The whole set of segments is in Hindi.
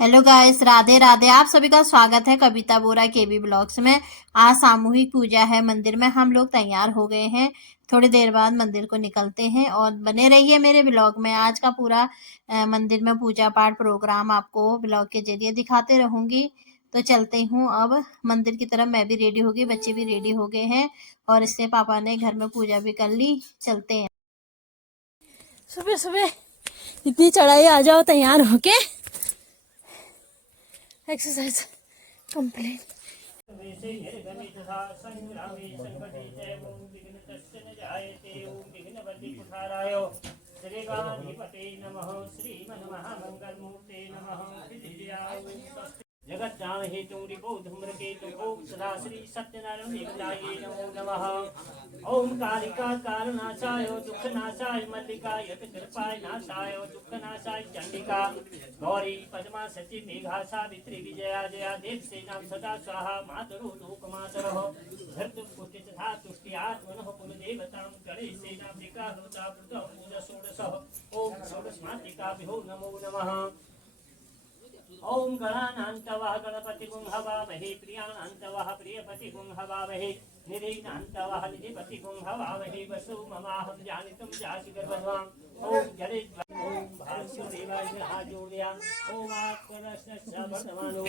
Hello guys, Radhe Radhe. आप सभी का स्वागत है कविता बोरा केबी ब्लॉग्स में। आज सामूहिक पूजा है मंदिर में। हम लोग तैयार हो गए हैं, थोड़ी देर बाद मंदिर को निकलते हैं और बने रहिए मेरे ब्लॉग में। आज का पूरा मंदिर में पूजा पाठ प्रोग्राम आपको ब्लॉग के जरिए दिखाते रहूंगी। तो चलते हूँ अब मंदिर की तरफ। मैं भी रेडी हो गई, बच्चे भी रेडी हो गए हैं और इससे पापा ने घर में पूजा भी कर ली। चलते हैं। सुबह सुबह इतनी चढ़ाई, आ जाओ तैयार होके। Exercise complete. जगत जान हेतु रिपो धूम्रकेतु ओम सदा श्री सत्यनारायण देवताये नमो नमः। ओम कालिका कालनाशाय दुःखनाशाय मल्लिकाय कृपाय नाशाय दुःखनाशाय चंडिका गौरी पद्मा सची मेघा सावित्री विजया जया देव सेना सदा स्वाहा मातरो लोकमातरः धर्तुपुत्र तथा तुष्टियात्मनः कुलदेवतां गणेशेनाम्बिका होता प्रथम षोडशः। ओम षोडशमातृकाभ्यो नमो नमः। ओम गणानान्तवः गणपतिगुं हवामहे प्रियानान्तवः प्रियपतिगुं हवामहे निधीनान्तवः निधिपतिगुं हवामहे वसु ममाहं जानितं जासि गर्भध्वाम्। ओम जले ओम भास्वदेवाय नमः जोड़या ओम आत्मनस्य वर्धमानो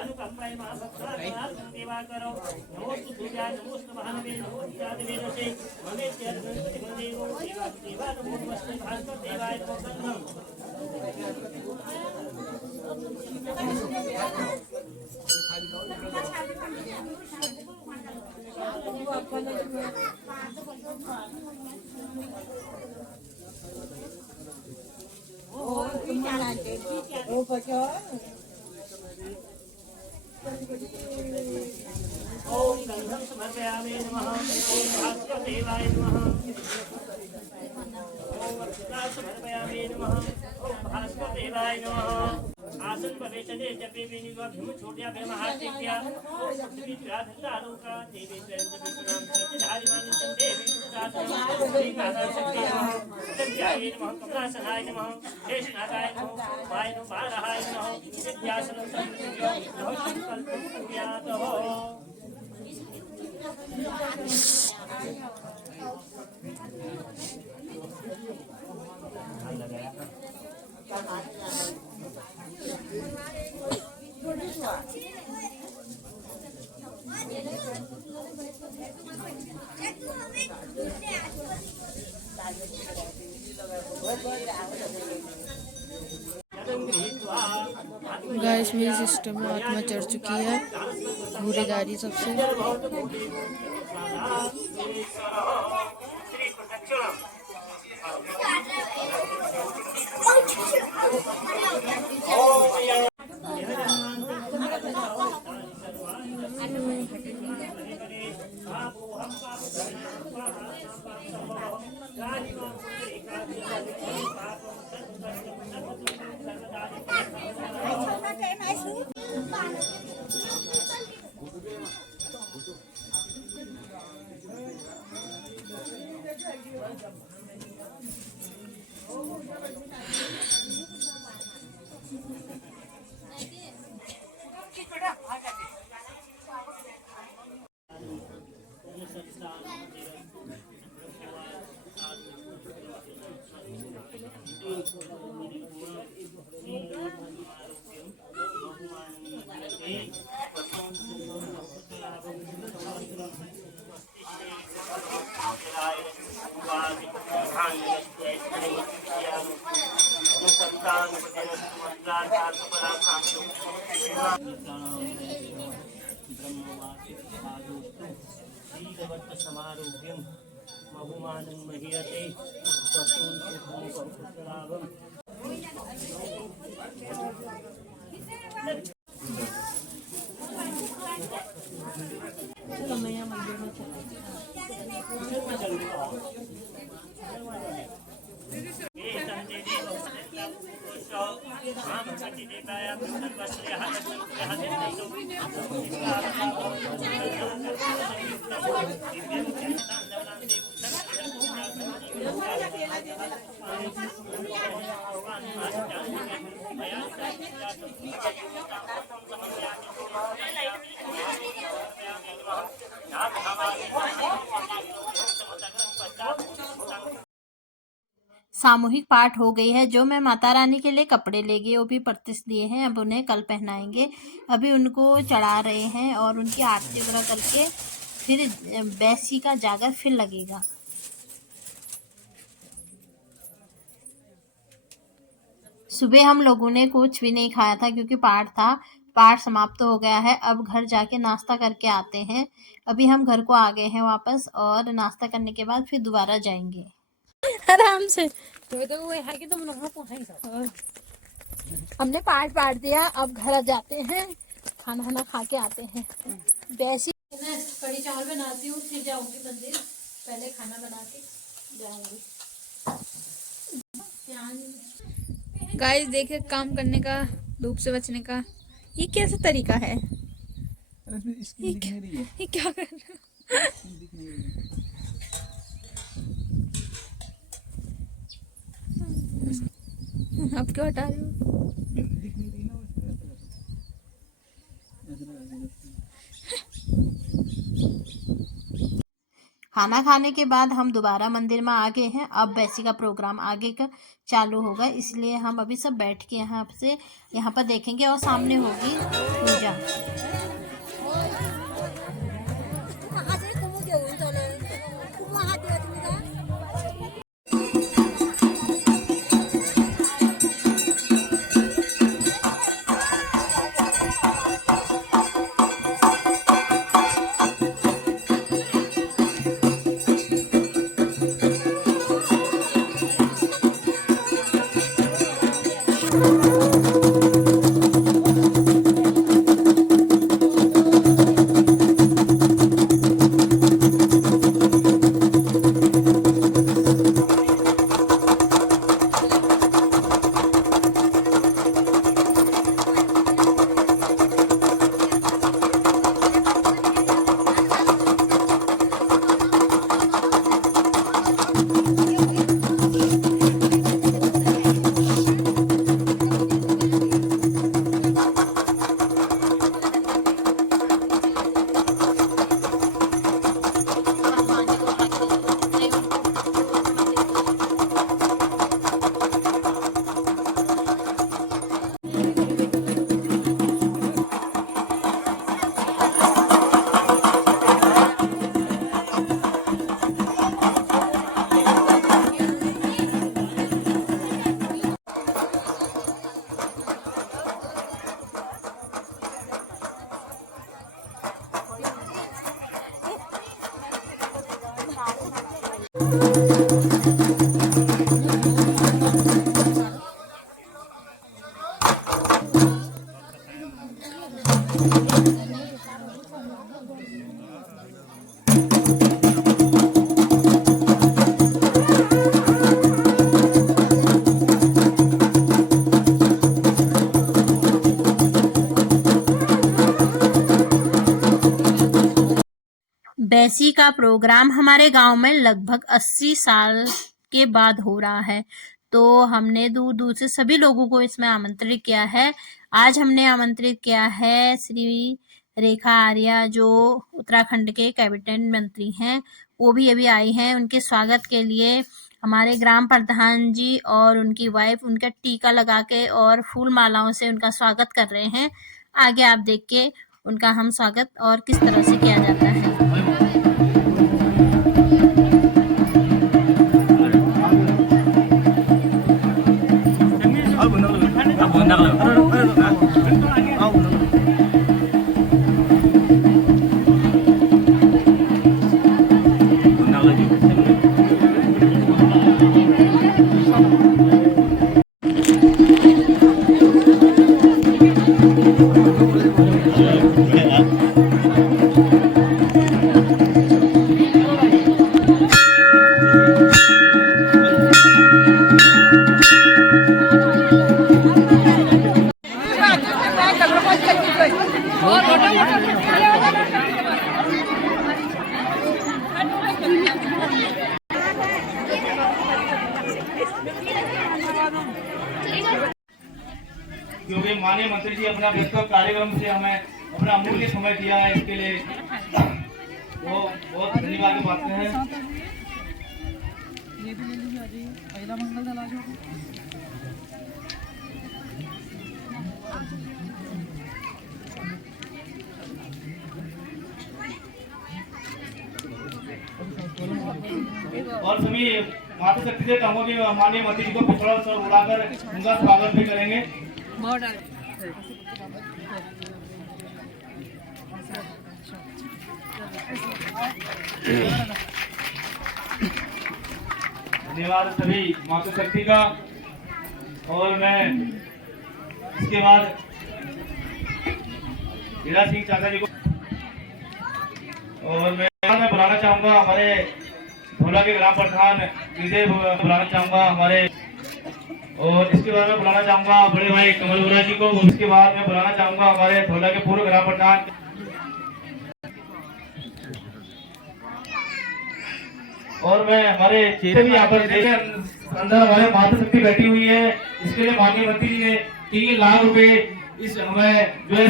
अनुकंपाय सेवा करो नमोस्तु पूजा नमोस्तु महानवे नमो जातवेदसे ममेत्य देवो देवा देवा नमोस्तु भास्कर देवाय नमो ओम गंधम समर्पयामि नमः। ओम भास्कर देवाय नमः। ओम अक्षता समर्पयामि नमः। ओम भास्कर देवाय नमः। आसन प्रवेशने जपे विनिगभिम छोट्या भीमहार्तिक्या ओम पृथ्वी व्याधतारोका देवी स्वयं विष्णुनाम सत्यधारिमानं देवी पुत्रात्मनं श्री माता शक्ति नमः। सत्याय नमः कमलासनाय नमः शेषनागाय नमः वाय नमः बारहाय नमः विद्यासनं संप्रज्ञो नमः संकल्पं कुर्यातः। गाइस, मेरी सिस्टम में आत्मा चढ़ चुकी है, भूरे गाड़ी सबसे। शीलवत् समारोह्यं बहुमानं महीयते पशून् शुभं बहुपुत्रावम् सामूहिक पाठ हो गई है। जो मैं माता रानी के लिए कपड़े ले गई वो भी प्रतिष्ठ दिए हैं, अब उन्हें कल पहनाएंगे। अभी उनको चढ़ा रहे हैं और उनकी आरती वगैरह करके फिर बैसी का जागर फिर लगेगा। सुबह हम लोगों ने कुछ भी नहीं खाया था क्योंकि पाठ था। पाठ समाप्त हो गया है। अब घर जाके नाश्ता करके आते हैं। अभी हम घर को आ गए हैं वापस और नाश्ता करने के बाद फिर दोबारा जाएंगे। आराम से तो वो है कि तुम लोग हमने पाठ दिया। अब घर जाते हैं, खाना खाना खा के आते हैं। वैसे मैं कड़ी चावल बनाती हूँ, फिर जाऊंगी मंदिर। पहले खाना बना के जाऊंगी। गाइस देखिए, काम करने का, धूप से बचने का ये कैसा तरीका है? ये क्या कर रहे हो? आप क्यों हटा रहे हो? खाना खाने के बाद हम दोबारा मंदिर में आ गए हैं। अब बैसी का प्रोग्राम आगे का चालू होगा, इसलिए हम अभी सब बैठ के यहाँ पर देखेंगे और सामने होगी पूजा। बैसी का प्रोग्राम हमारे गांव में लगभग 80 साल के बाद हो रहा है, तो हमने दूर दूर से सभी लोगों को इसमें आमंत्रित किया है। आज हमने आमंत्रित किया है श्री रेखा आर्या, जो उत्तराखंड के कैबिनेट मंत्री हैं, वो भी अभी आई हैं। उनके स्वागत के लिए हमारे ग्राम प्रधान जी और उनकी वाइफ उनका टीका लगा के और फूल मालाओं से उनका स्वागत कर रहे हैं। आगे आप देख के उनका हम स्वागत और किस तरह से किया जाता है। अब क्योंकि माननीय मंत्री जी अपना व्यक्तिगत कार्यक्रम से हमें अपना अमूल्य समय दिया है, इसके लिए वो बहुत धन्यवाद की बात है। और सभी माता शक्ति से कहूँगा कि माननीय मंत्री जी को पिछड़ा सर उड़ाकर उनका स्वागत भी करेंगे। धन्यवाद सभी माता शक्ति का। और मैं इसके बाद हीरा सिंह चाचा जी को और मैं बुलाना चाहूंगा हमारे भोला के ग्राम प्रधान विजय बुलाना चाहूंगा हमारे, और इसके बाद में बुलाना चाहूंगा बड़े भाई कमल बोरा जी को। उसके बाद में बुलाना चाहूंगा हमारे भोला के पूर्व ग्राम प्रधान, और मैं हमारे भी यहाँ पर देखें अंदर हमारे माता शक्ति बैठी हुई है। इसके लिए माननीय मंत्री जी ने 3 लाख रुपए इस हमें जो है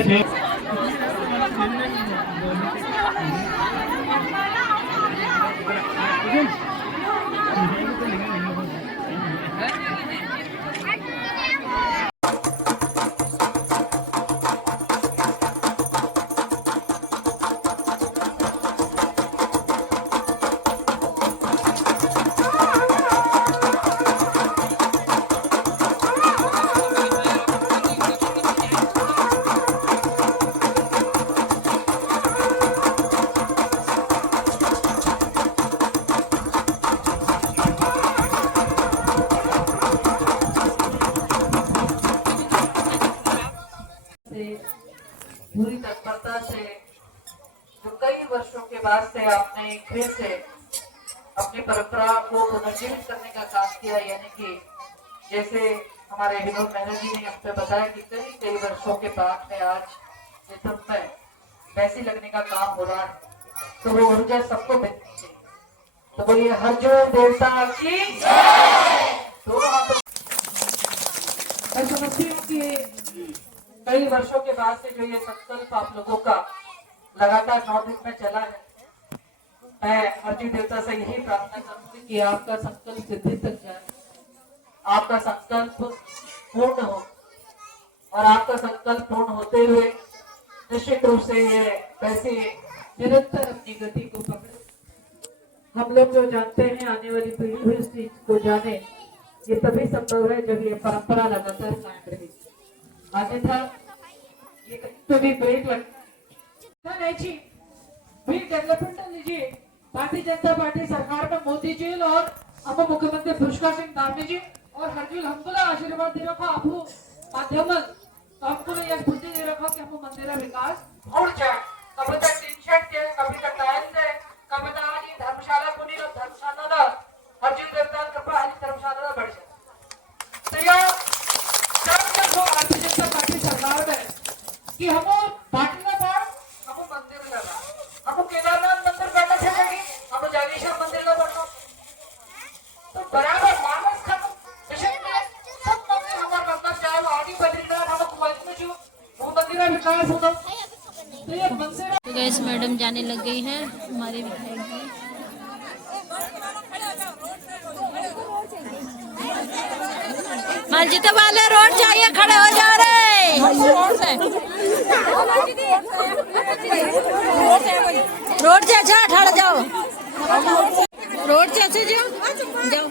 पूरी तत्परता से जो कई वर्षों के बाद से आपने फिर से अपनी परंपरा को पुनर्जीवित करने का काम किया, यानी कि जैसे हमारे विनोद मेहरा जी ने आपको बताया कि कई वर्षों के बाद में आज ये सब में पैसे लगने का काम हो रहा है, तो वो ऊर्जा सबको मिलनी चाहिए। तो बोलिए हर जो देवता की तो मैं समझती हूँ कि कई वर्षों के बाद से जो ये संकल्प आप लोगों का लगातार 9 दिन में चला है, मैं अर्जी देवता से यही प्रार्थना करूंगी कि आपका संकल्प सिद्धि तक जाए, आपका संकल्प पूर्ण हो, और आपका संकल्प पूर्ण होते हुए निश्चित रूप से ये पैसे निरंतर अपनी गति को पकड़े। हम लोग जो जानते हैं, आने वाली पीढ़ी भी इस चीज को जाने, ये तभी संभव है जब ये परंपरा लगातार कायम रहेगी। अन्यथा ये तो भी ब्रेक नहीं डेवलपमेंट लीजिए। भारतीय जनता पार्टी सरकार में मोदी जी और अब मुख्यमंत्री पुष्कर सिंह धामी जी और हरजुल हमको आशीर्वाद दे रखा आपको माध्यम तो हमको यह बुद्धि दे रखा कि हम मंदिर विकास उड़ जाए। कभी तक टी शर्ट के, कभी तक टाइल दे, कभी तक आज धर्मशाला पुनी और धर्मशाला हरजुल देवता कृपा आज धर्मशाला बढ़ जाए। तो यह भारतीय जनता पार्टी सरकार में कि हम पार्टी ना पाड़, हम मंदिर लगा, हम केदारनाथ मंदिर करना चाहिए, हम जागेश्वर मंदिर का बनना, तो बराबर मानस खत्म मिशन में सब मंदिर हमारा मतलब चाहे वो आदि बद्रीनाथ हम कुमारी में जो वो मंदिर का विकास होगा। तो ये मंदिर तो गैस मैडम जाने लग गई हैं हमारे विधायक जी। मस्जिद वाले रोड चाहिए, खड़े हो जा रहे रोड से अच्छा ठहर जाओ, रोड से अच्छे जाओ जाओ।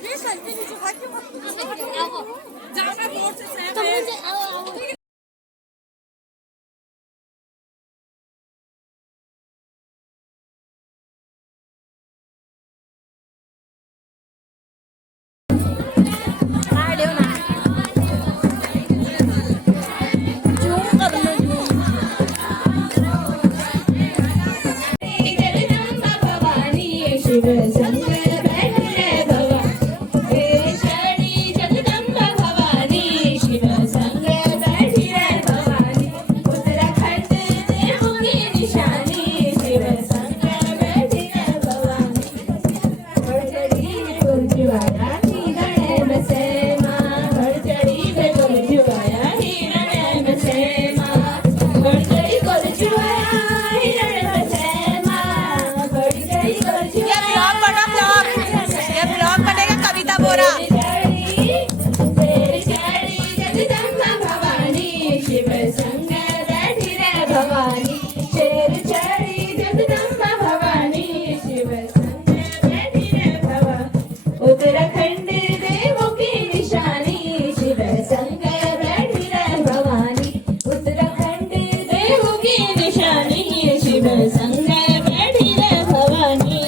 प्रभु की निशानी, शिव संग बैठी रे भवानी।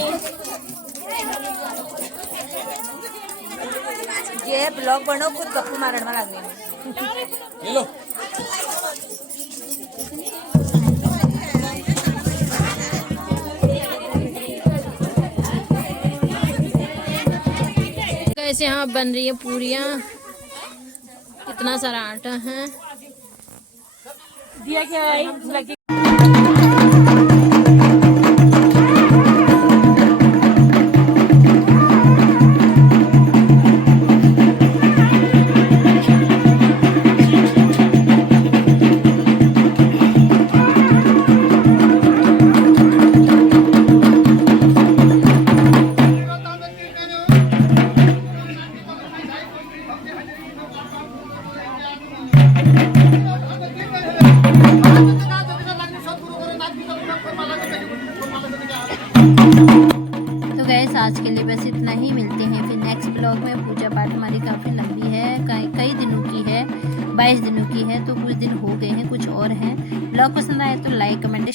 ये ब्लॉग बनो खुद गप्पू मारण में लागले लो कैसे यहाँ बन रही है पूरियाँ, इतना सारा आटा है। दिया क्या है तो गैस आज के लिए बस इतना ही, मिलते हैं फिर नेक्स्ट ब्लॉग में। पूजा पाठ हमारी काफ़ी लंबी है, कई दिनों की है, 22 दिनों की है, तो कुछ दिन हो गए हैं, कुछ और हैं। ब्लॉग पसंद आए तो लाइक कमेंट शेयर